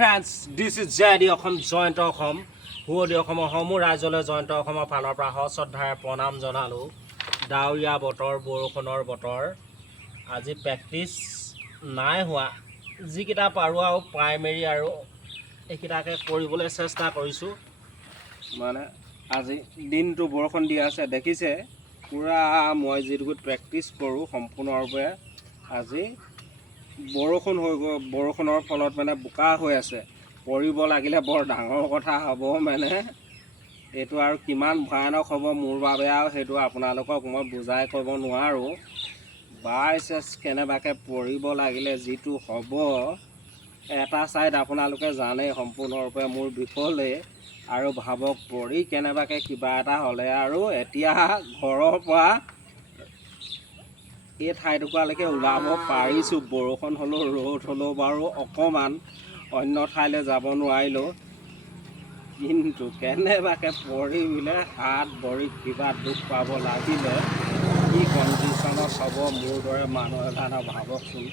Friends, this is Jedi Okham Joint Okham. Huodi Okham Homu Rajole Joint Okham Phanor Pra Hosodhare Pranam Janalu. Dauria Botor Borokhonor Botor. আজি practice নাই হোৱা যিকিটা পাৰো আৰু primary আৰু এইকিটাকে কৰিবলৈ চেষ্টা কৰিছোঁ মানে আজি দিনটো বৰষুণ দি আছে দেখিছে পুৰা মই যিটো প্ৰেক্টিছ কৰোঁ সম্পূৰ্ণৰূপে আজি বৰষুণ হৈ গ'ল বৰষুণৰ ফলত মানে বোকা হৈ আছে পৰিব লাগিলে বৰ ডাঙৰ কথা হ'ব মানে এইটো আৰু কিমান ভয়ানক হ'ব মোৰ বাবে আৰু সেইটো আপোনালোকক মই বুজাই ক'ব নোৱাৰোঁ বাইচেছ কেনেবাকে পৰিব লাগিলে যিটো হ'ব এটা সাইড আপোনালোকে জানে সম্পূৰ্ণৰূপে মোৰ বিফলে আৰু ভাবক পৰি কেনেবাকে কিবা এটা হ'লে আৰু এতিয়া ঘৰৰ পৰা এই ঠাইটুকুৱালৈকে ওলাব পাৰিছোঁ বৰষুণ হ'লেও ৰ'দ হ'লেও বাৰু অকমান অন্য ঠাইলৈ যাব নোৱাৰিলোঁ কিন্তু কেনেবাকে পৰি মিলে হাত ভৰি কিবা দুখ পাব লাগিলে কি কণ্ডিশ্যনত হ'ব মোৰ দৰে মানুহ এজনে ভাবকচোন